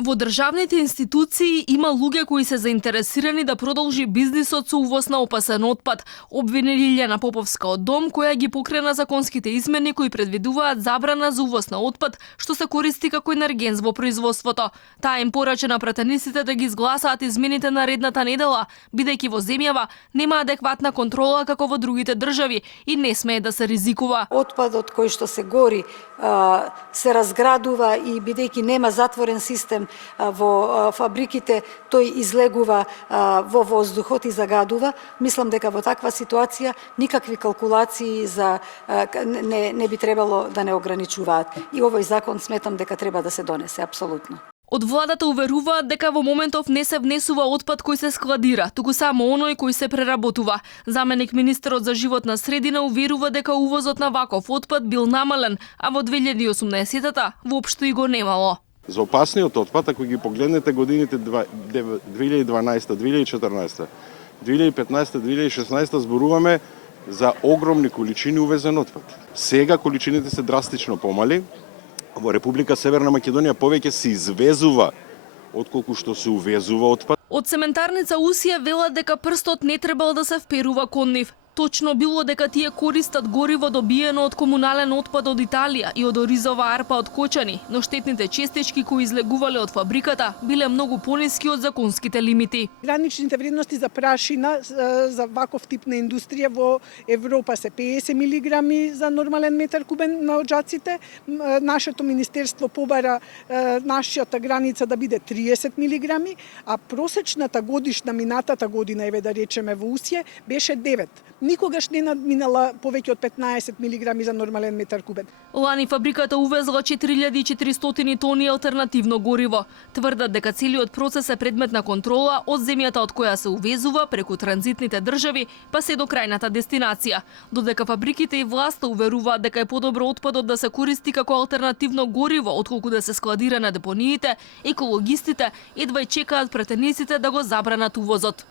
Во државните институции има луѓе кои се заинтересирани да продолжи бизнисот со увоз на опасен отпад, обвинили Лиљана Поповска од Дом, која ги покрена законските измени кои предвидуваат забрана за увоз на отпад, што се користи како енергенс во производството. Таа им порача на пратениците да ги изгласаат измените наредната недела, бидејќи во земјава нема адекватна контрола како во другите држави и не смее да се ризикува. Отпадот кој што се гори се разградува и бидејќи нема затворен систем во фабриките, тој излегува во воздухот и загадува. Мислам дека во таква ситуација никакви калкулации не би требало да не ограничуваат. И овој закон сметам дека треба да се донесе апсолутно. Од владата уверуваат дека во моментов не се внесува отпад кој се складира, туку само оној кој се преработува. Заменик министерот за животна средина уверува дека увозот на ваков отпад бил намален, а во 2018-та воопшто и го немало. За опасниот отпад, ако ги погледнете годините 2012, 2014, 2015, 2016, зборуваме за огромни количини увезен отпад. Сега количините се драстично помали. Во Република Северна Македонија повеќе се извезува отколку што се увезува отпад. Од цементарница Усија велат дека прстот не требал да се вперува кон нив. Точно било дека тие користат гориво добиено од комунален отпад од Италија и од оризова арпа од кочани, но штетните честички кои излегувале од фабриката биле многу пониски од законските лимити. Граничните вредности за прашина за ваков тип на индустрија во Европа се 50 милиграми за нормален метар кубен на оджаците. Нашето министерство побара нашата граница да биде 30 милиграми, а просечната годишна минатата година, еве да речеме во Усија, беше 9. Никогаш не надминала повеќе од 15 милиграми за нормален метар кубен. Лани фабриката увезла 4400 тони алтернативно гориво. Тврдат дека целиот процес е предмет на контрола од земјата од која се увезува преку транзитните држави, па се до крајната дестинација. Додека фабриките и власта уверуваат дека е подобро отпадот да се користи како алтернативно гориво отколку да се складира на депониите, екологистите едва чекаат претениците да го забранат увозот.